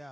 Yo.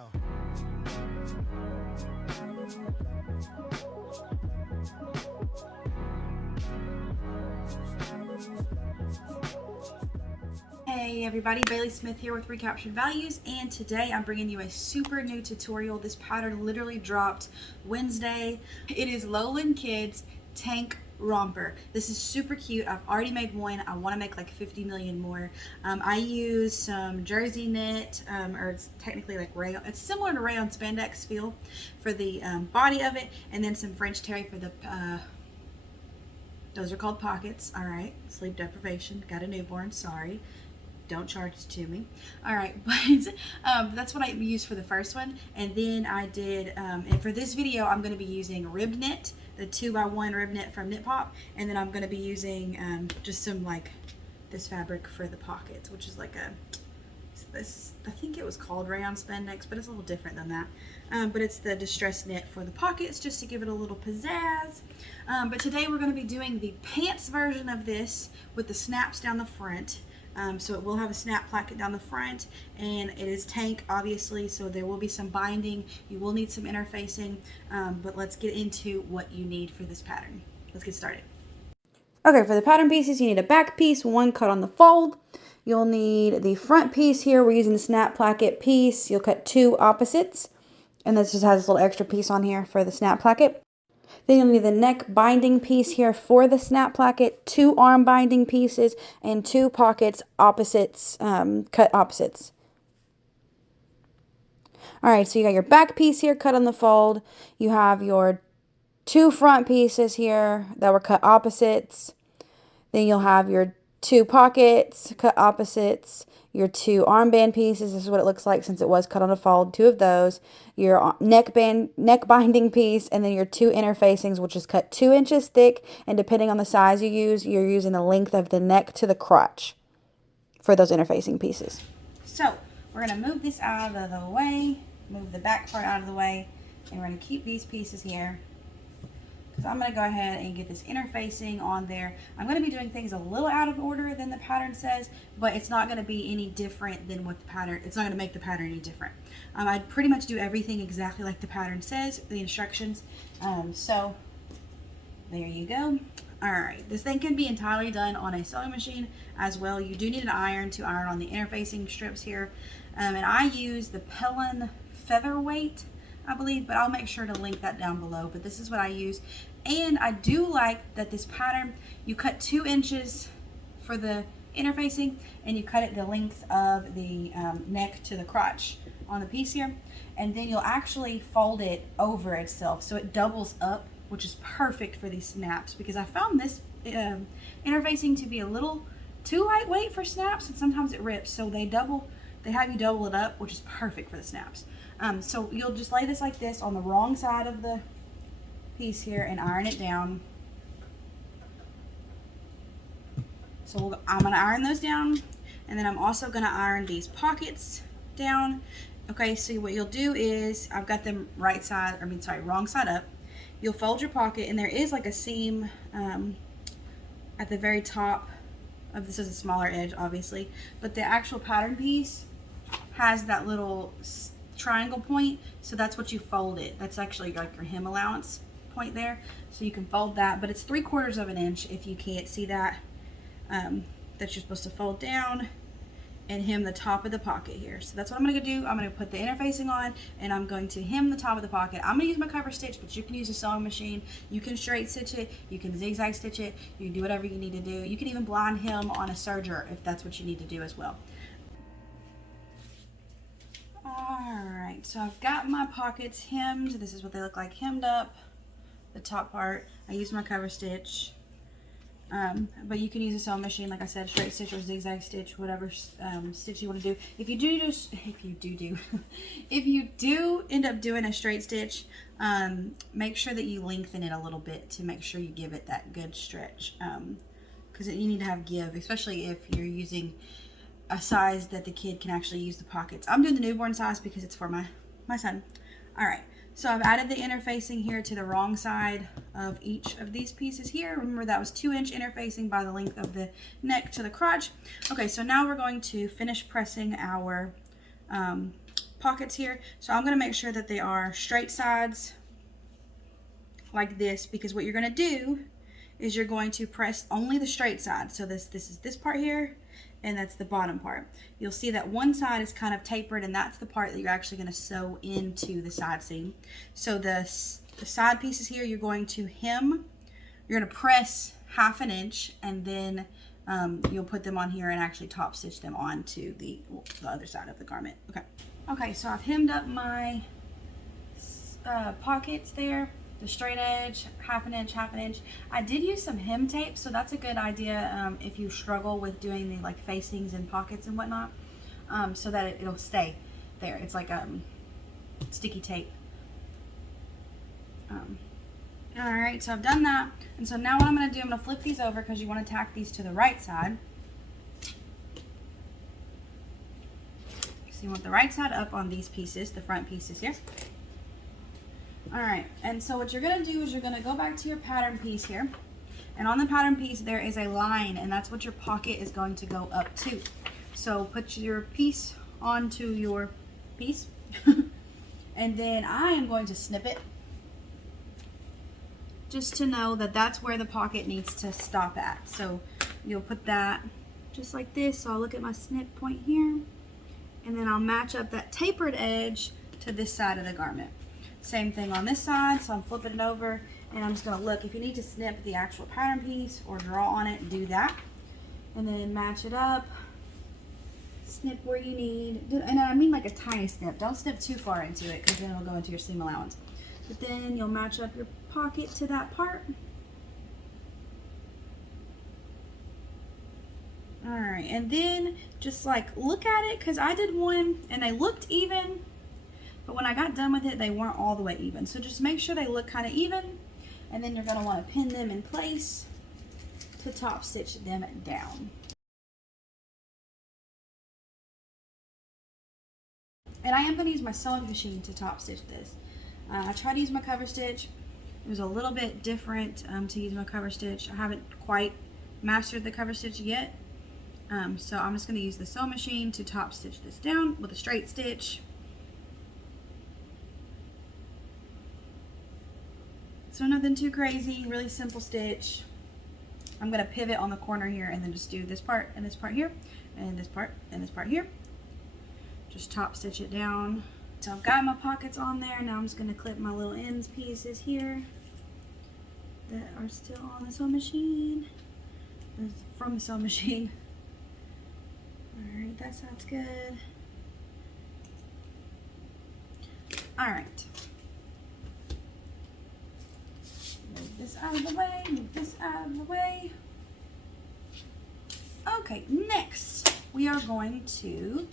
Hey everybody, Bailey Smith here with Recaptured Values, and today I'm bringing you a super new tutorial. This pattern literally dropped Wednesday. It is Lowland Kids Tank Romper. This is super cute. I've already made one. I want to make like 50 million more. I use some jersey knit, or it's technically like rayon. It's similar to rayon spandex feel for the body of it, and then some French terry for the those are called pockets. All right, sleep deprivation, got a newborn, sorry. Don't charge it to me. All right, but that's what I used for the first one. And then I did, and for this video, I'm going to be using rib knit, the 2x1 rib knit from Knit Pop. And then I'm going to be using just some like this fabric for the pockets, which is like this, I think it was called rayon spandex, but it's a little different than that. But it's the distress knit for the pockets, just to give it a little pizzazz. But today we're going to be doing the pants version of this with the snaps down the front. So it will have a snap placket down the front, and it is tank obviously, so there will be some binding. You will need some interfacing, but let's get into what you need for this pattern. Let's get started. Okay, for the pattern pieces, you need a back piece, one cut on the fold. You'll need the front piece here. We're using the snap placket piece. You'll cut 2 opposites, and this just has this little extra piece on here for the snap placket. Then you'll need the neck binding piece here for the snap placket, 2 arm binding pieces, and 2 pockets opposites, cut opposites. Alright, so you got your back piece here cut on the fold. You have your 2 front pieces here that were cut opposites. Then you'll have your 2 pockets cut opposites, your 2 armband pieces. This is what it looks like since it was cut on a fold, 2 of those, your neck binding piece, and then your 2 interfacings, which is cut 2 inches thick, and depending on the size you use, you're using the length of the neck to the crotch for those interfacing pieces. So we're going to move this out of the way, move the back part out of the way, and we're going to keep these pieces here. So I'm going to go ahead and get this interfacing on there. I'm going to be doing things a little out of order than the pattern says, but it's not going to be any different than what the pattern, it's not going to make the pattern any different. I pretty much do everything exactly like the pattern says, the instructions. So there you go. Alright, this thing can be entirely done on a sewing machine as well. You do need an iron to iron on the interfacing strips here. And I use the Pellin Featherweight, I believe, but I'll make sure to link that down below. But this is what I use. And I do like that this pattern, you cut 2 inches for the interfacing, and you cut it the length of the neck to the crotch on the piece here. And then you'll actually fold it over itself, so it doubles up, which is perfect for these snaps, because I found this interfacing to be a little too lightweight for snaps, and sometimes it rips. So they have you double it up, which is perfect for the snaps. So you'll just lay this like this on the wrong side of the piece here and iron it down. So I'm going to iron those down, and then I'm also going to iron these pockets down. Okay, so what you'll do is, I've got them wrong side up. You'll fold your pocket, and there is like a seam at the very top of this. Is a smaller edge obviously, but the actual pattern piece has that little triangle point, so that's what you fold it. That's actually like your hem allowance point there, so you can fold that, but it's 3/4 of an inch if you can't see that. That you're supposed to fold down and hem the top of the pocket here. So that's what I'm going to do. I'm going to put the interfacing on, and I'm going to hem the top of the pocket. I'm going to use my cover stitch, but you can use a sewing machine. You can straight stitch it, you can zigzag stitch it, you can do whatever you need to do. You can even blind hem on a serger if that's what you need to do as well. Alright, so I've got my pockets hemmed. This is what they look like hemmed up, the top part. I use my cover stitch, but you can use a sewing machine, like I said, straight stitch or zigzag stitch, whatever stitch you want to do. If you do end up doing a straight stitch, make sure that you lengthen it a little bit to make sure you give it that good stretch, because you need to have give, especially if you're using a size that the kid can actually use the pockets. I'm doing the newborn size because it's for my son. Alright, so I've added the interfacing here to the wrong side of each of these pieces here. Remember, that was 2-inch interfacing by the length of the neck to the crotch. Okay, so now we're going to finish pressing our pockets here. So I'm going to make sure that they are straight sides like this, because what you're going to do is you're going to press only the straight side. So this is this part here, and that's the bottom part. You'll see that one side is kind of tapered, and that's the part that you're actually going to sew into the side seam. So the side pieces here, you're going to hem, you're going to press 1/2 inch, and then you'll put them on here and actually top stitch them onto the other side of the garment. Okay, so I've hemmed up my pockets there, the straight edge, 1/2 inch, 1/2 inch. I did use some hem tape, so that's a good idea if you struggle with doing the like facings and pockets and whatnot, so that it'll stay there. It's like sticky tape. All right, so I've done that, and so now what I'm going to do, I'm going to flip these over because you want to tack these to the right side. So you want the right side up on these pieces, the front pieces here. All right, and so what you're going to do is you're going to go back to your pattern piece here, and on the pattern piece there is a line, and that's what your pocket is going to go up to. So put your piece onto your piece, and then I am going to snip it, just to know that that's where the pocket needs to stop at. So you'll put that just like this. So I'll look at my snip point here, and then I'll match up that tapered edge to this side of the garment. Same thing on this side, so I'm flipping it over, and I'm just going to look. If you need to snip the actual pattern piece or draw on it, do that. And then match it up, snip where you need. And I mean like a tiny snip. Don't snip too far into it, because then it'll go into your seam allowance. But then you'll match up your pocket to that part. All right, and then just like look at it, because I did one and they looked even, but when I got done with it, they weren't all the way even. So just make sure they look kind of even, and then you're going to want to pin them in place to top stitch them down. And I am going to use my sewing machine to top stitch this. I tried to use my cover stitch. It was a little bit different to use my cover stitch. I haven't quite mastered the cover stitch yet. So I'm just going to use the sewing machine to top stitch this down with a straight stitch. So nothing too crazy, really simple stitch. I'm going to pivot on the corner here and then just do this part and this part here, and this part and this part here. Just top stitch it down. So I've got my pockets on there. Now I'm just going to clip my little ends pieces here that are still on the sewing machine. From the sewing machine. Alright, that sounds good. Alright. Move this out of the way, move this out of the way. Okay, next we are going to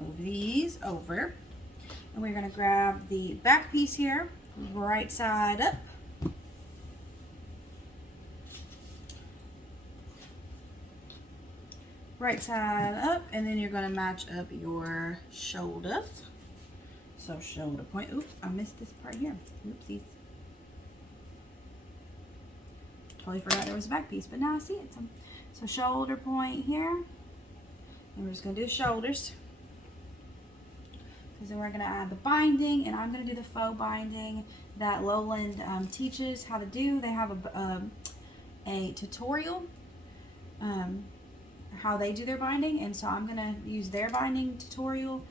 move these over, and we're going to grab the back piece here, right side up. Right side up, and then you're going to match up your shoulders. So shoulder point. Oops, I missed this part here. Oopsies. Totally forgot there was a back piece, but now I see it. So shoulder point here, and we're just going to do the shoulders, because then we're going to add the binding, and I'm going to do the faux binding that Lowland teaches how to do. They have a tutorial how they do their binding, and so I'm going to use their binding tutorial.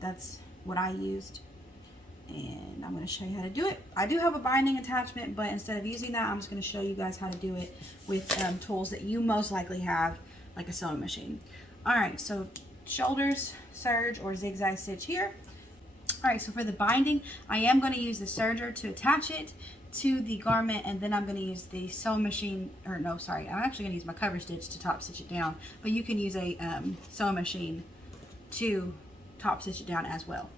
That's what I used, and I'm going to show you how to do it. I do have a binding attachment, but instead of using that, I'm just going to show you guys how to do it with tools that you most likely have, like a sewing machine. Alright, so shoulders, serge, or zigzag stitch here. Alright, so for the binding, I am going to use the serger to attach it to the garment, and then I'm going to use the sewing machine, or no, sorry, I'm actually going to use my cover stitch to top stitch it down, but you can use a sewing machine to top stitch it down as well.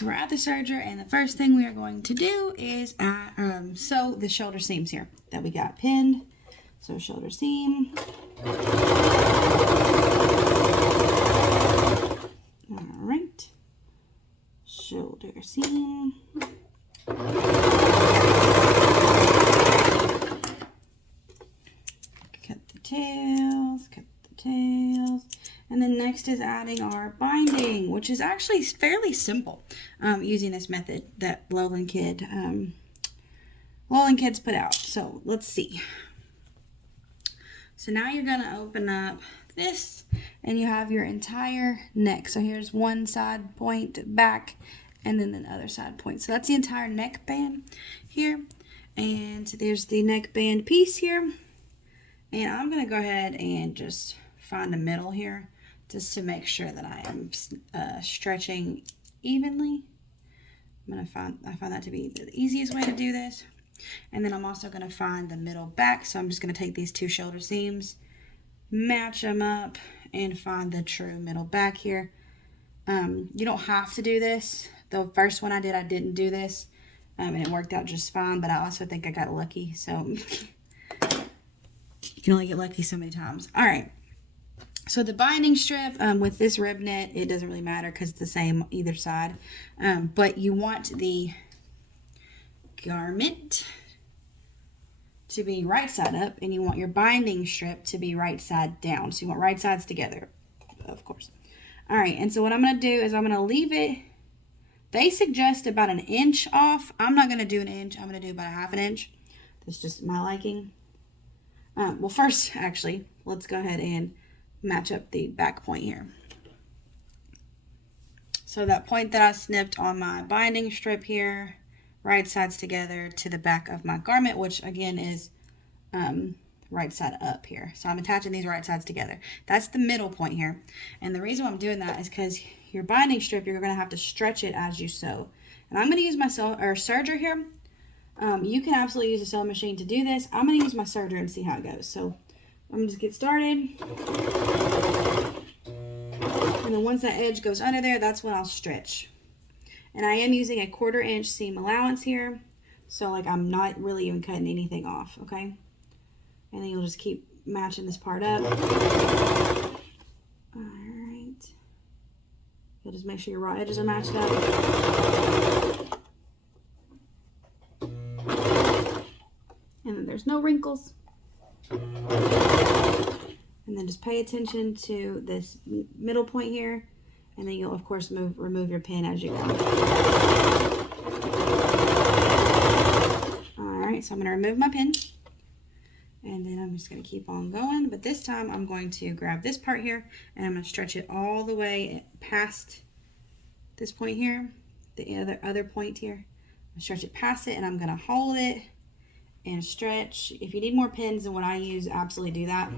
We're at the serger, and the first thing we are going to do is sew the shoulder seams here that we got pinned. So shoulder seam. Alright. Shoulder seam. Cut the tails, and then next is adding our binding, which is actually fairly simple using this method that Lowland Kids put out. So let's see. So now you're going to open up this and you have your entire neck. So here's one side point back and then the other side point. So that's the entire neck band here. And there's the neck band piece here. And I'm going to go ahead and just find the middle here just to make sure that I am stretching evenly. I find that to be the easiest way to do this. And then I'm also going to find the middle back. So I'm just going to take these two shoulder seams, match them up, and find the true middle back here. You don't have to do this. The first one I didn't do this. And it worked out just fine. But I also think I got lucky. So you can only get lucky so many times. All right. So the binding strip with this rib knit, it doesn't really matter because it's the same either side. But you want the garment to be right side up and you want your binding strip to be right side down. So you want right sides together, of course. All right, and so what I'm going to do is I'm going to leave it, they suggest about 1 inch off. I'm not going to do 1 inch. I'm going to do about 1/2 inch. That's just my liking. Well, first, actually, let's go ahead and match up the back point here. So that point that I snipped on my binding strip here, right sides together to the back of my garment, which again is right side up here. So I'm attaching these right sides together. That's the middle point here. And the reason why I'm doing that is because your binding strip, you're going to have to stretch it as you sew. And I'm going to use my serger here. You can absolutely use a sewing machine to do this. I'm going to use my serger and see how it goes. So I'm going to just get started. And then once that edge goes under there, that's when I'll stretch. And I am using a 1/4 inch seam allowance here. So like I'm not really even cutting anything off, okay? And then you'll just keep matching this part up. All right. You'll just make sure your raw edges are matched up. And then there's no wrinkles. And then just pay attention to this middle point here. And then you'll, of course, remove your pin as you go. Alright, so I'm going to remove my pin. And then I'm just going to keep on going. But this time I'm going to grab this part here. And I'm going to stretch it all the way past this point here. The other point here. I'm going to stretch it past it. And I'm going to hold it and stretch. If you need more pins than what I use, absolutely do that.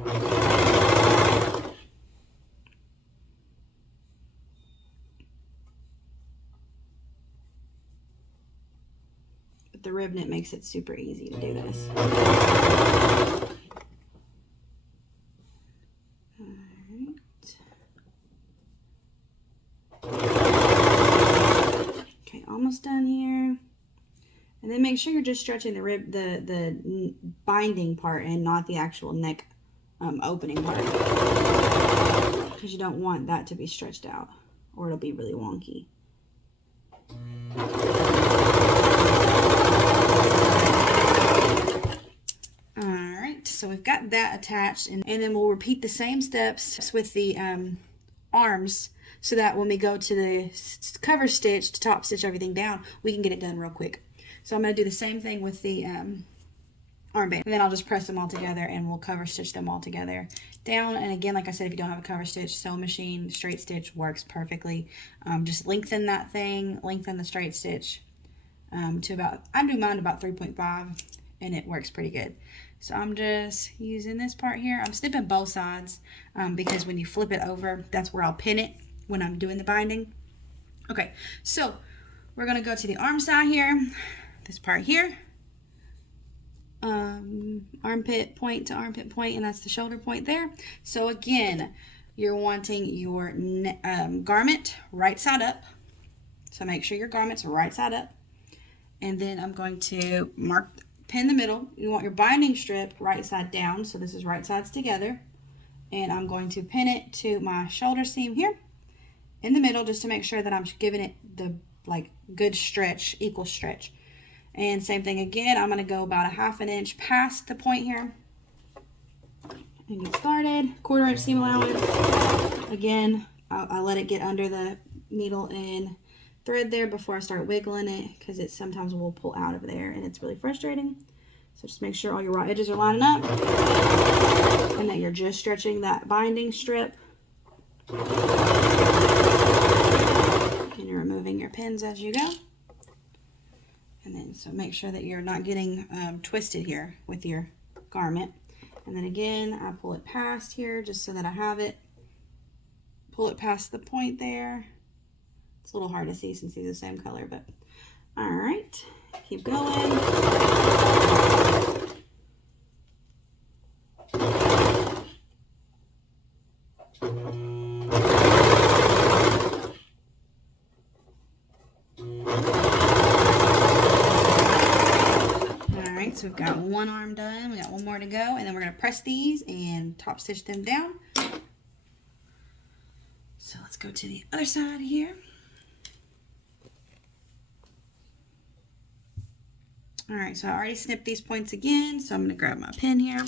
The rib knit makes it super easy to do this. Alright. Okay, almost done here. And then make sure you're just stretching the rib, the binding part and not the actual neck opening part. Because you don't want that to be stretched out or it'll be really wonky. So we've got that attached, and then we'll repeat the same steps with the arms so that when we go to the cover stitch to top stitch everything down, we can get it done real quick. So I'm going to do the same thing with the armband, and then I'll just press them all together and we'll cover stitch them all together down. And again, like I said, if you don't have a cover stitch, sewing machine straight stitch works perfectly. Just lengthen that thing, lengthen the straight stitch to about, I do mine about 3.5 and it works pretty good. So I'm just using this part here. I'm snipping both sides because when you flip it over, that's where I'll pin it when I'm doing the binding. Okay, so we're gonna go to the arm side here, this part here. Armpit point to armpit point, and that's the shoulder point there. So again, you're wanting your garment right side up. So make sure your garment's right side up. And then I'm going to pin the middle. You want your binding strip right side down, so this is right sides together. And I'm going to pin it to my shoulder seam here in the middle just to make sure that I'm giving it the good stretch, equal stretch. And same thing again, I'm going to go about 1/2 inch past the point here. and get started. 1/4 inch seam allowance. Again, I let it get under the needle and thread there before I start wiggling it, because it sometimes will pull out of there and it's really frustrating. So just make sure all your raw edges are lining up and that you're just stretching that binding strip. And you're removing your pins as you go. And then so make sure that you're not getting twisted here with your garment. And then again, I pull it past here just so that I have it. Pull it past the point there. It's a little hard to see since these are the same color, but all right, keep going. All right, so we've got one arm done. We got one more to go, and then we're gonna press these and top stitch them down. So let's go to the other side here. All right, so I already snipped these points again, so I'm gonna grab my pin here.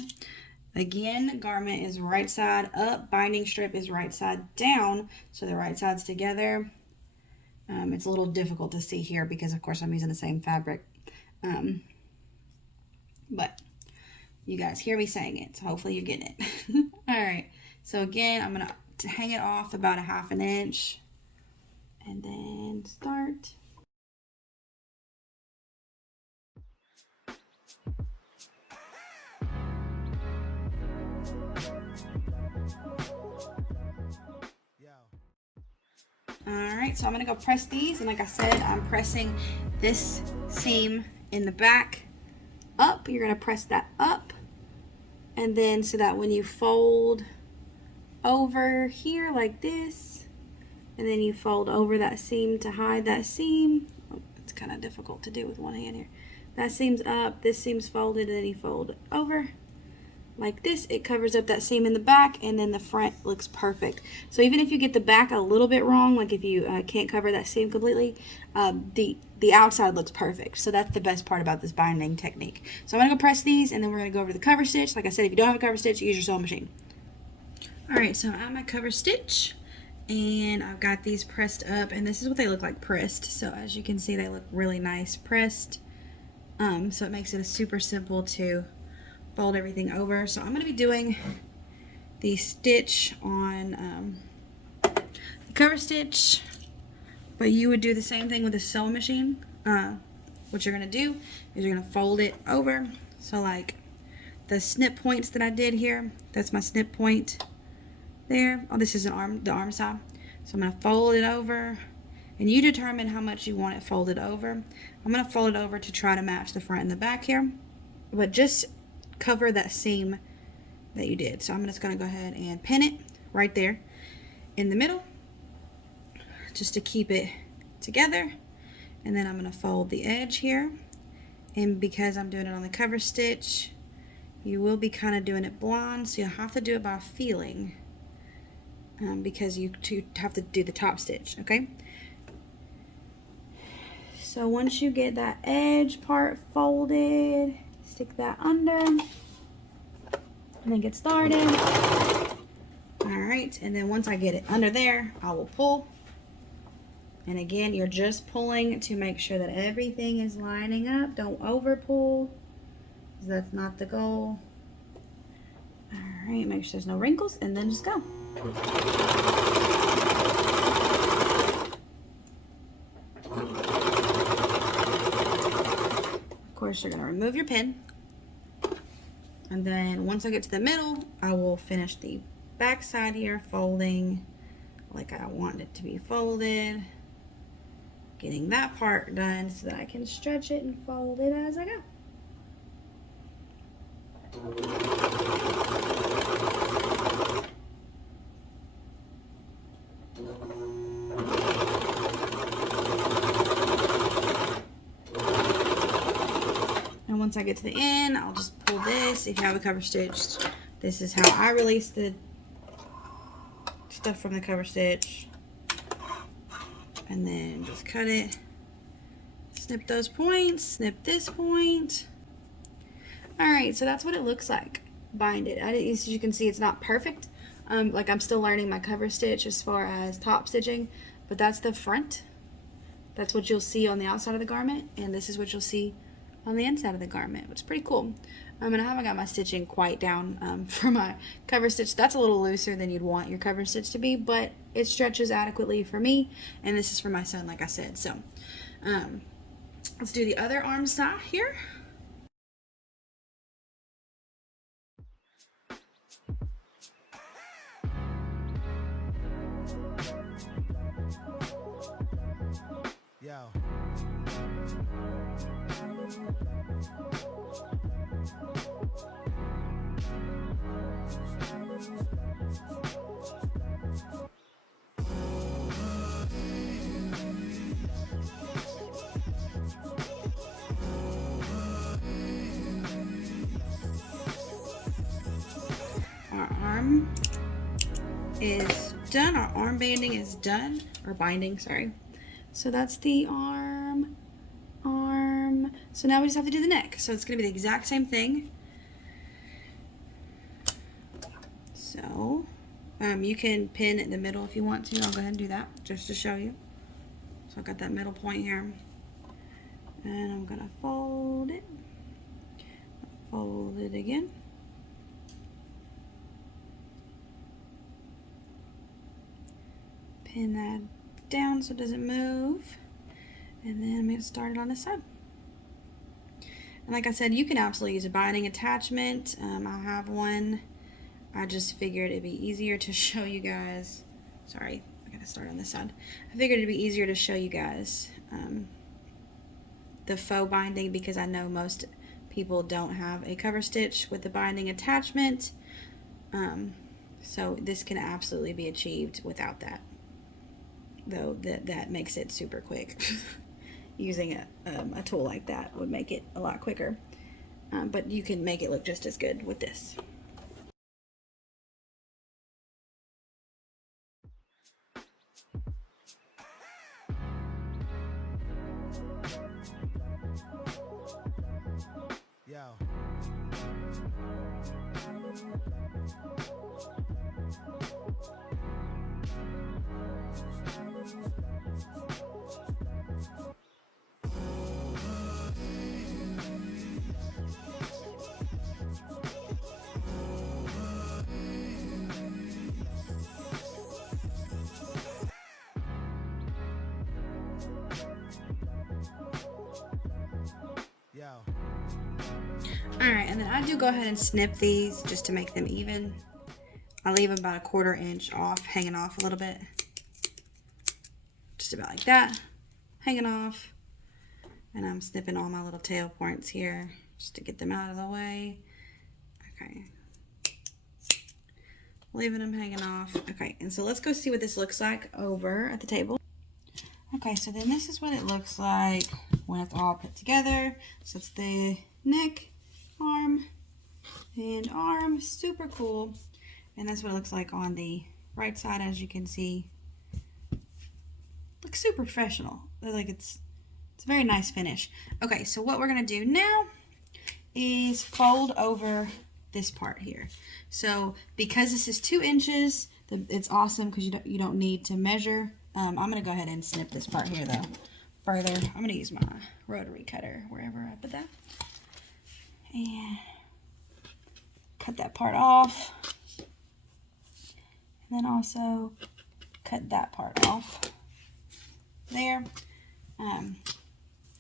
Again, garment is right side up, binding strip is right side down, so the right side's together. It's a little difficult to see here because of course I'm using the same fabric. But you guys hear me saying it, so hopefully you're getting it. All right, so again, I'm gonna hang it off about 1/2 inch and then start. All right, so I'm gonna go press these, and like I said, I'm pressing this seam in the back up. You're gonna press that up, and then so that when you fold over here like this, and then you fold over that seam to hide that seam. Oh, it's kind of difficult to do with one hand here. That seam's up, this seam's folded, and then you fold it over like this. It covers up that seam in the back, and then the front looks perfect. So even if you get the back a little bit wrong, like if you can't cover that seam completely, the outside looks perfect. So that's the best part about this binding technique. So I'm gonna go press these, and then we're gonna go over to the cover stitch. Like I said, if you don't have a cover stitch, use your sewing machine. All right, so I'm at cover stitch, and I've got these pressed up, and this is what they look like pressed. So as you can see, they look really nice pressed. So it makes it super simple to fold everything over. So I'm going to be doing the stitch on the cover stitch, but you would do the same thing with a sewing machine. What you're going to do is you're going to fold it over. So like the snip points that I did here, that's my snip point there. Oh, this is the arm side. So I'm going to fold it over, and you determine how much you want it folded over. I'm going to fold it over to try to match the front and the back here, but just cover that seam that you did. So I'm just going to go ahead and pin it right there in the middle just to keep it together. And then I'm going to fold the edge here, and because I'm doing it on the cover stitch, you will be kind of doing it blind, so you'll have to do it by feeling, because you have to do the top stitch. Okay, so once you get that edge part folded, stick that under and then get started. All right, and then once I get it under there, I will pull. And again, you're just pulling to make sure that everything is lining up. Don't over pull, because that's not the goal. All right, make sure there's no wrinkles, and then just go. Of course, you're gonna remove your pin. And then once I get to the middle, I will finish the back side here, folding like I want it to be folded. Getting that part done so that I can stretch it and fold it as I go. And once I get to the end, I'll just pull this. If you have a cover stitch, this is how I release the stuff from the cover stitch. And then just cut it. Snip those points, snip this point. All right, so that's what it looks like. bind it. As you can see, it's not perfect. Like I'm still learning my cover stitch as far as top stitching, but that's the front. That's what you'll see on the outside of the garment, and this is what you'll see on the inside of the garment. It's pretty cool. And I haven't got my stitching quite down for my cover stitch. That's a little looser than you'd want your cover stitch to be, but it stretches adequately for me, and this is for my son, like I said. So let's do the other arm side here. Yo. Our arm is done. Our arm banding is done, or binding, sorry. So that's the arm. So now we just have to do the neck. So it's going to be the exact same thing. So you can pin in the middle if you want to. I'll go ahead and do that just to show you. So I got that middle point here, and I'm going to fold it again. Pin that down so it doesn't move, and then I'm going to start it on this side. And like I said, you can absolutely use a binding attachment. I have one. I just figured it'd be easier to show you guys. Sorry, I gotta start on this side. I figured it'd be easier to show you guys the faux binding, because I know most people don't have a cover stitch with the binding attachment. So this can absolutely be achieved without that, though that makes it super quick. Using a tool like that would make it a lot quicker, but you can make it look just as good with this. Yo. Yo. Alright, and then I do go ahead and snip these just to make them even. I leave them about a 1/4 inch off, hanging off a little bit. Just about like that, hanging off. And I'm snipping all my little tail points here just to get them out of the way. Okay. Leaving them hanging off. Okay, and so let's go see what this looks like over at the table. Okay, so then this is what it looks like when it's all put together. So it's the neck, arm, and arm. Super cool. And that's what it looks like on the right side, as you can see. Looks super professional. Like it's a very nice finish. Okay, so what we're gonna do now is fold over this part here. So because this is 2 inches, it's awesome because you don't need to measure. I'm gonna go ahead and snip this part here though. Further, I'm gonna use my rotary cutter wherever I put that, and cut that part off, and then also cut that part off there, where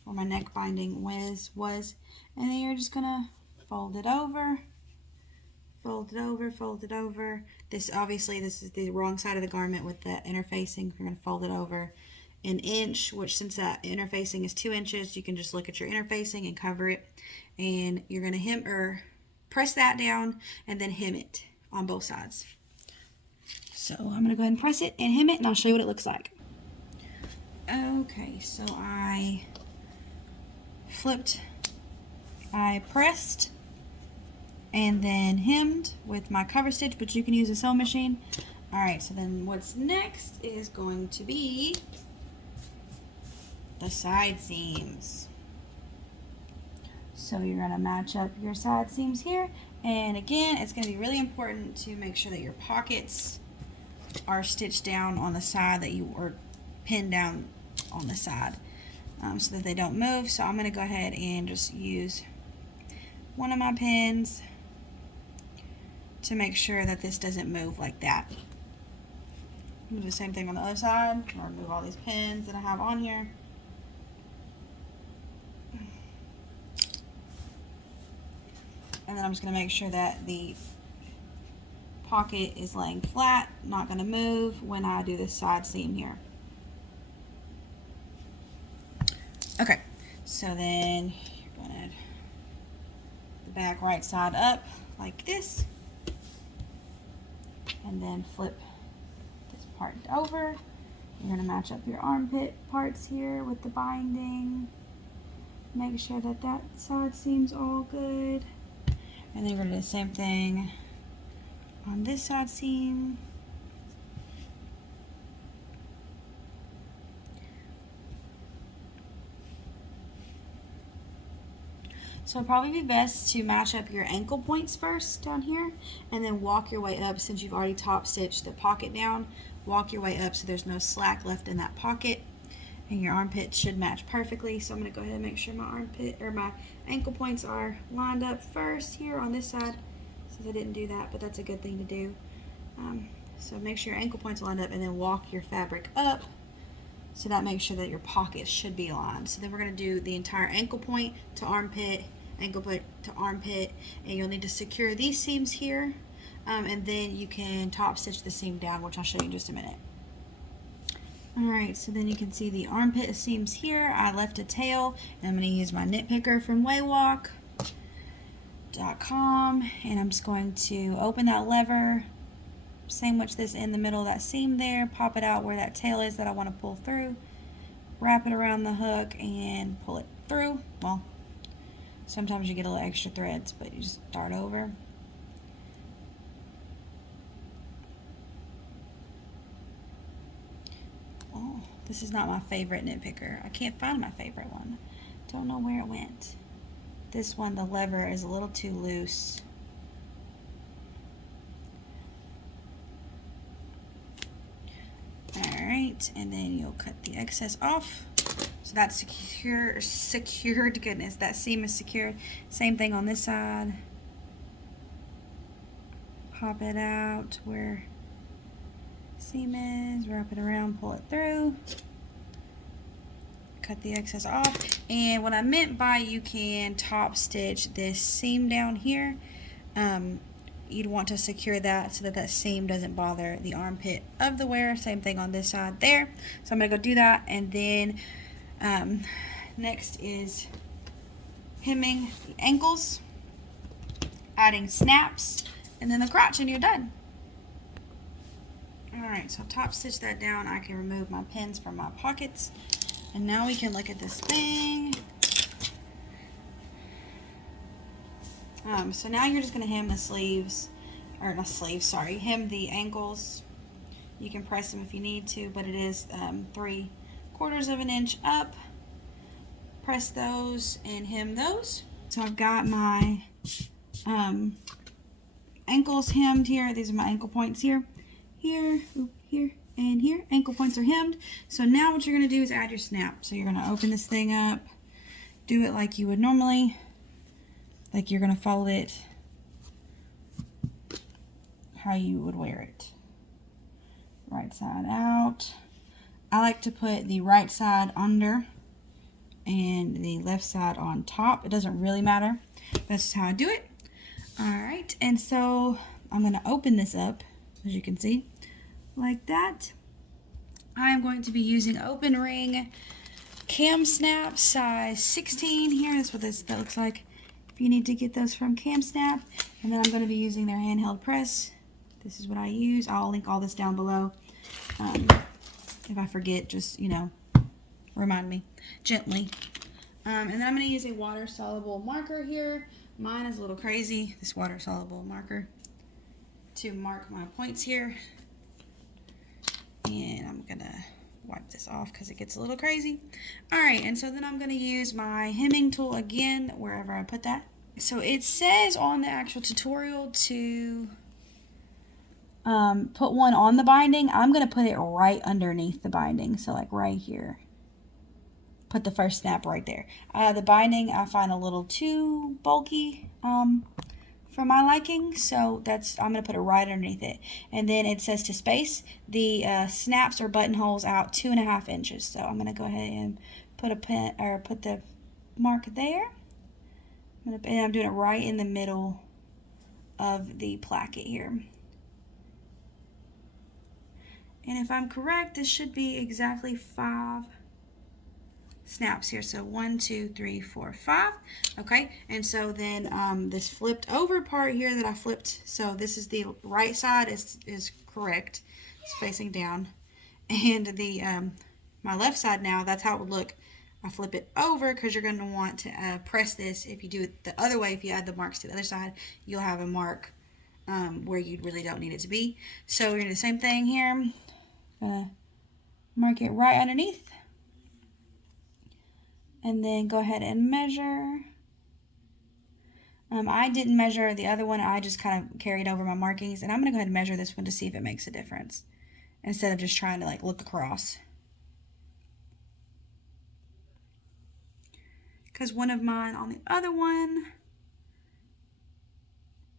my neck binding was, and then you're just gonna fold it over. Fold it over, fold it over. This is the wrong side of the garment with the interfacing. We're going to fold it over 1 inch, which since that interfacing is 2 inches, you can just look at your interfacing and cover it. And you're going to hem or press that down and then hem it on both sides. So I'm going to go ahead and press it and hem it, and I'll show you what it looks like. Okay, so I pressed and then hemmed with my cover stitch, but you can use a sewing machine. Alright, so then what's next is going to be the side seams. So you're going to match up your side seams here, And again, it's going to be really important to make sure that your pockets are stitched down on the side that you or pinned down on the side, so that they don't move. So I'm going to go ahead and just use one of my pins to make sure that this doesn't move like that. Do the same thing on the other side. I'll remove all these pins that I have on here. And then I'm just going to make sure that the pocket is laying flat, not going to move when I do this side seam here. Okay, so then you're going to the back right side up like this, and then flip this part over. You're going to match up your armpit parts here with the binding. Make sure that that side seam's all good. And then you're going to do the same thing on this side seam. So it'll probably be best to match up your ankle points first down here, and then walk your way up. Since you've already top stitched the pocket down, walk your way up so there's no slack left in that pocket, and your armpit should match perfectly. So I'm going to go ahead and make sure my armpit or my ankle points are lined up first here on this side, since I didn't do that, but that's a good thing to do. So make sure your ankle points are lined up, and then walk your fabric up, so that makes sure that your pockets should be aligned. So then we're going to do the entire ankle point to armpit, ankle point to armpit, and you'll need to secure these seams here, and then you can top stitch the seam down, which I'll show you in just a minute. Alright, so then you can see the armpit seams here. I left a tail, and I'm going to use my knit picker from waywalk.com, and I'm just going to open that lever, sandwich this in the middle of that seam there, pop it out where that tail is that I want to pull through, wrap it around the hook, and pull it through. Well, sometimes you get a little extra threads, but you just start over. Oh, this is not my favorite knit picker. I can't find my favorite one. Don't know where it went. This one, the lever is a little too loose. Alright, and then you'll cut the excess off. So that's secured, goodness, that seam is secured. Same thing on this side. Pop it out where seam is, wrap it around, pull it through, cut the excess off. And what I meant by you can top stitch this seam down here, you'd want to secure that so that that seam doesn't bother the armpit of the wearer. Same thing on this side there. So I'm going to go do that, and then next is hemming the ankles, adding snaps, and then the crotch, and you're done. Alright, so top stitch that down. I can remove my pins from my pockets, and now we can look at this thing. So now you're just going to hem the sleeves, or not sleeves, sorry, hem the ankles. You can press them if you need to, but it is 3/4 of an inch up. Press those and hem those. So I've got my ankles hemmed here. These are my ankle points here. Here, here, and here. Ankle points are hemmed. So now what you're going to do is add your snap. So you're going to open this thing up, do it like you would normally, like you're going to fold it how you would wear it. Right side out. I like to put the right side under and the left side on top. It doesn't really matter. That's just how I do it. Alright, and so I'm going to open this up, as you can see, like that. I am going to be using open ring cam snap size 16 here. That's what that looks like if you need to get those from Cam Snap. And then I'm going to be using their handheld press. This is what I use. I'll link all this down below. If I forget, just, you know, remind me gently. And then I'm going to use a water-soluble marker here. Mine is a little crazy, this water-soluble marker, to mark my points here. And I'm going to wipe this off because it gets a little crazy. Alright, and so then I'm going to use my hemming tool again, wherever I put that. So it says on the actual tutorial to put one on the binding. I'm going to put it right underneath the binding. So like right here. Put the first snap right there. The binding I find a little too bulky for my liking. So I'm going to put it right underneath it. And then it says to space the snaps or buttonholes out 2.5 inches. So I'm going to go ahead and put the mark there. And I'm doing it right in the middle of the placket here. And if I'm correct, this should be exactly 5 snaps here. So 1, 2, 3, 4, 5. Okay, and so then this flipped over part here that I flipped. So this is the right side is correct. It's facing down, and the my left side now. That's how it would look. I flip it over because you're going to want to press this. If you do it the other way, if you add the marks to the other side, you'll have a mark where you really don't need it to be. So we're going to do the same thing here. Gonna mark it right underneath, and then go ahead and measure. I didn't measure the other one. I just kind of carried over my markings, and I'm going to go ahead and measure this one to see if it makes a difference instead of just trying to like look across. Because one of mine on the other one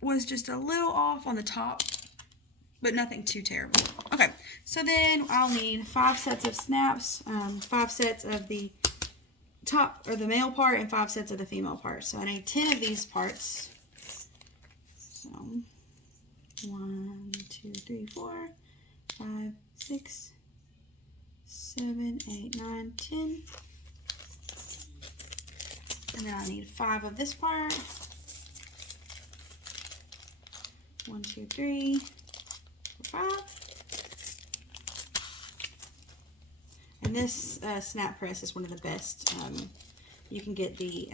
was just a little off on the top, but nothing too terrible. Okay, so then I'll need 5 sets of snaps, 5 sets of the top or the male part, and 5 sets of the female part. So I need 10 of these parts. So 1, 2, 3, 4, 5, 6, 7, 8, 9, 10. And then I need 5 of this part. 1, 2, 3, 4, 5. And this snap press is one of the best. You can get the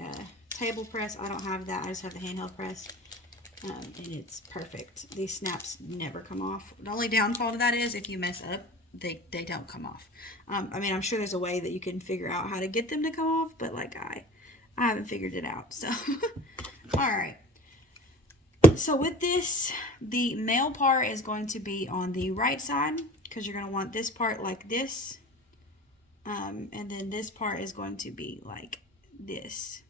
table press. I don't have that. I just have the handheld press. And it's perfect. These snaps never come off. The only downfall to that is if you mess up, they don't come off. I mean, I'm sure there's a way that you can figure out how to get them to come off, but like I haven't figured it out. So, all right. So with this, the male part is going to be on the right side because you're going to want this part like this. And then this part is going to be like this.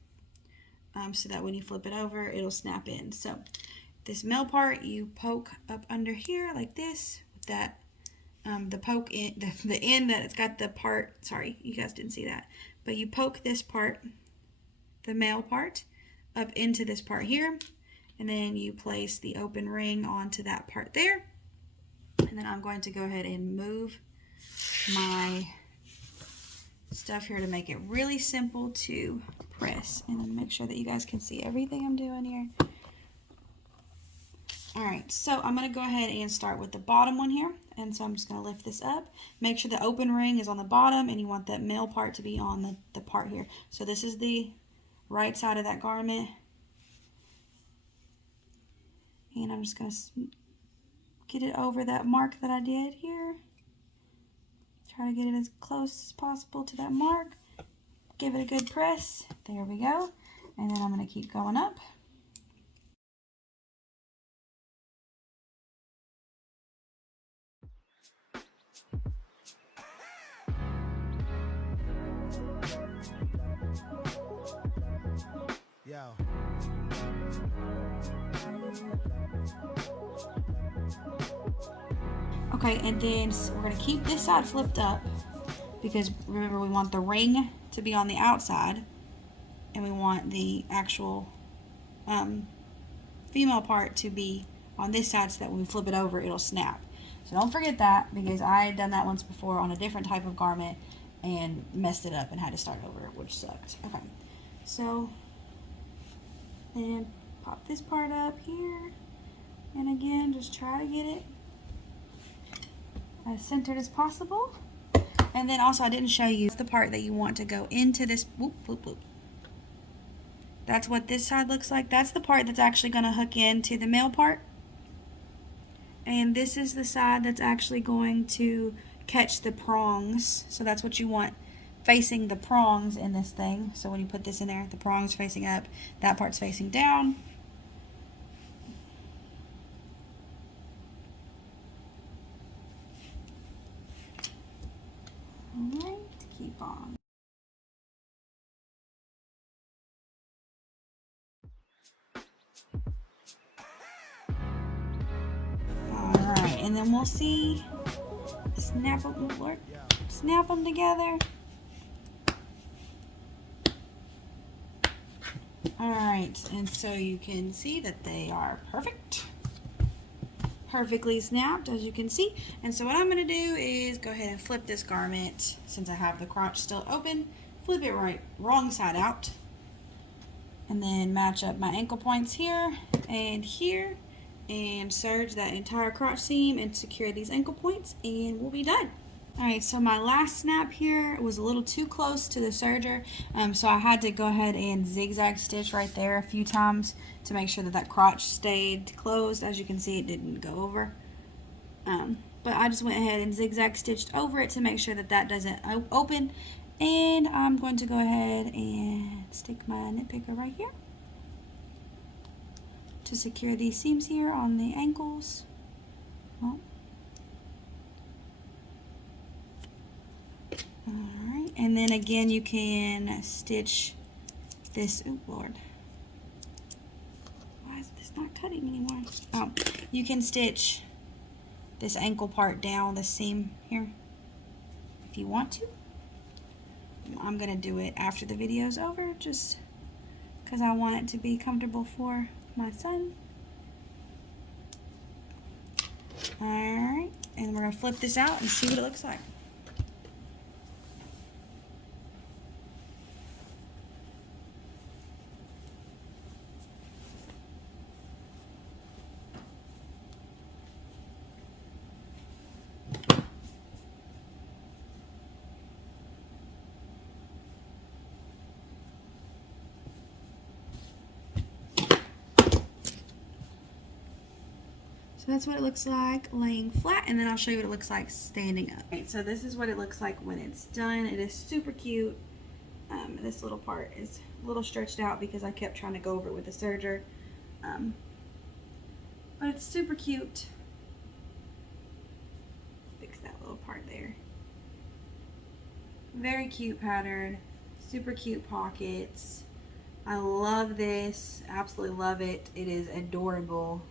So that when you flip it over, it'll snap in. So this male part, you poke up under here like this with that, the poke in, the end that it's got the part, sorry, you guys didn't see that, but you poke this part, the male part, up into this part here, and then you place the open ring onto that part there. And then I'm going to go ahead and move my stuff here to make it really simple to press and make sure that you guys can see everything I'm doing here. Alright, so I'm going to go ahead and start with the bottom one here. And so I'm just going to lift this up. Make sure the open ring is on the bottom, and you want that male part to be on the part here. So this is the right side of that garment. And I'm just going to get it over that mark that I did here. Try to get it as close as possible to that mark. Give it a good press. There we go. And then I'm going to keep going up. Yo. Okay, and then we're going to keep this side flipped up because remember we want the ring to be on the outside and we want the actual female part to be on this side so that when we flip it over it'll snap. So don't forget that because I had done that once before on a different type of garment and messed it up and had to start over, which sucked. Okay, so then pop this part up here, and again just try to get it as centered as possible. And then also I didn't show you the part that you want to go into this. Whoop, whoop, whoop. That's what this side looks like. That's the part that's actually going to hook into the male part. And this is the side that's actually going to catch the prongs. So that's what you want facing the prongs in this thing. So when you put this in there, the prongs facing up, that part's facing down. Alright, keep on. Alright, and then we'll see. Snap them, Lord. Snap them together. Alright, and so you can see that they are perfectly snapped, as you can see. And so what I'm going to do is go ahead and flip this garment, since I have the crotch still open, flip it wrong side out, and then match up my ankle points here, and serge that entire crotch seam and secure these ankle points, and we'll be done. Alright, so my last snap here was a little too close to the serger, so I had to go ahead and zigzag stitch right there a few times to make sure that that crotch stayed closed. As you can see, it didn't go over. But I just went ahead and zigzag stitched over it to make sure that that doesn't open. And I'm going to go ahead and stick my nitpicker right here to secure these seams here on the ankles. Well, alright, and then again you can stitch this, oh Lord, why is this not cutting anymore? Oh, you can stitch this ankle part down the seam here if you want to. I'm gonna do it after the video's over just because I want it to be comfortable for my son. Alright, and we're gonna flip this out and see what it looks like. So that's what it looks like laying flat, and then I'll show you what it looks like standing up. Right, so this is what it looks like when it's done. It is super cute. This little part is a little stretched out because I kept trying to go over it with the serger. But it's super cute. Fix that little part there. Very cute pattern. Super cute pockets. I love this. Absolutely love it. It is adorable.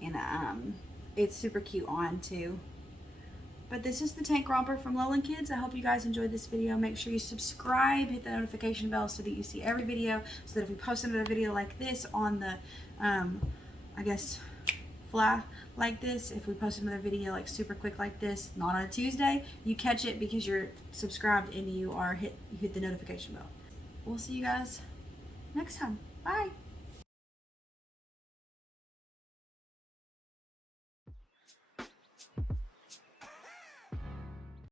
And it's super cute on too. But this is the tank romper from Lowland Kids. I hope you guys enjoyed this video. Make sure you subscribe, hit the notification bell so that you see every video, so that if we post another video like this on the, I guess, fly like this, if we post another video like super quick like this, not on a Tuesday, you catch it because you're subscribed and you hit the notification bell. We'll see you guys next time. Bye.